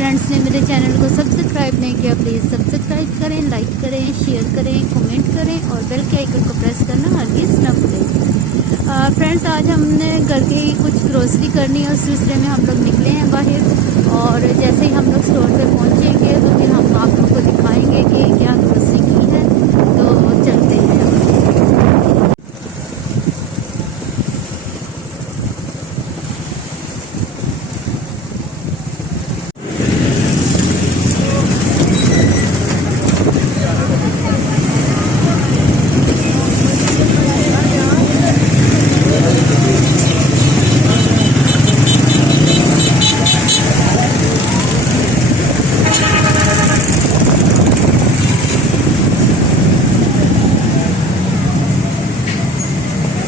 फ्रेंड्स ने मेरे चैनल को सब्सक्राइब नहीं किया, प्लीज़ सब्सक्राइब करें, लाइक करें, शेयर करें, कमेंट करें और बेल के आइकन को प्रेस करना हरगिज़ न भूलें। फ्रेंड्स, आज हमने घर की कुछ ग्रोसरी करनी है, उस सिलसिले में हम लोग निकले हैं बाहर। और जैसे ही हम लोग स्टोर पे पहुंचेंगे तो फिर हम आप लोगों को दिखाएंगे कि क्या ग्रोसरी की है। तो चलते हैं।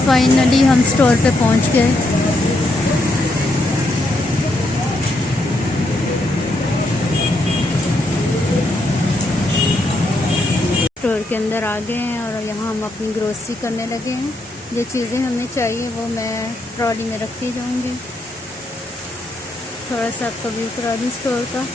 फाइनली हम स्टोर पे पहुंच गए। स्टोर के अंदर आ गए हैं और यहाँ हम अपनी ग्रोसरी करने लगे हैं। जो चीज़ें हमें चाहिए वो मैं ट्रॉली में रखती जाऊंगी। थोड़ा सा आपको व्यू करा दूँ स्टोर का।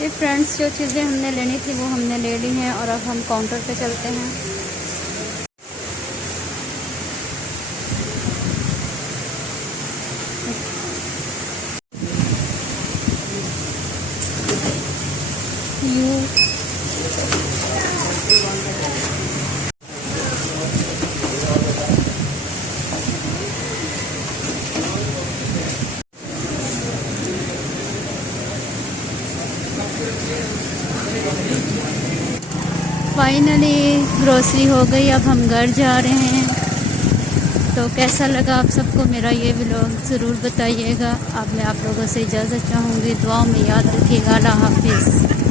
ये फ्रेंड्स जो चीज़ें हमने लेनी थी वो हमने ले ली हैं और अब हम काउंटर पे चलते हैं। फाइनली ग्रोसरी हो गई, अब हम घर जा रहे हैं। तो कैसा लगा आप सबको मेरा ये व्लॉग ज़रूर बताइएगा। अब मैं आप लोगों से इजाज़त चाहूँगी। दुआओं में याद रखिएगा। अल्लाह हाफिज़।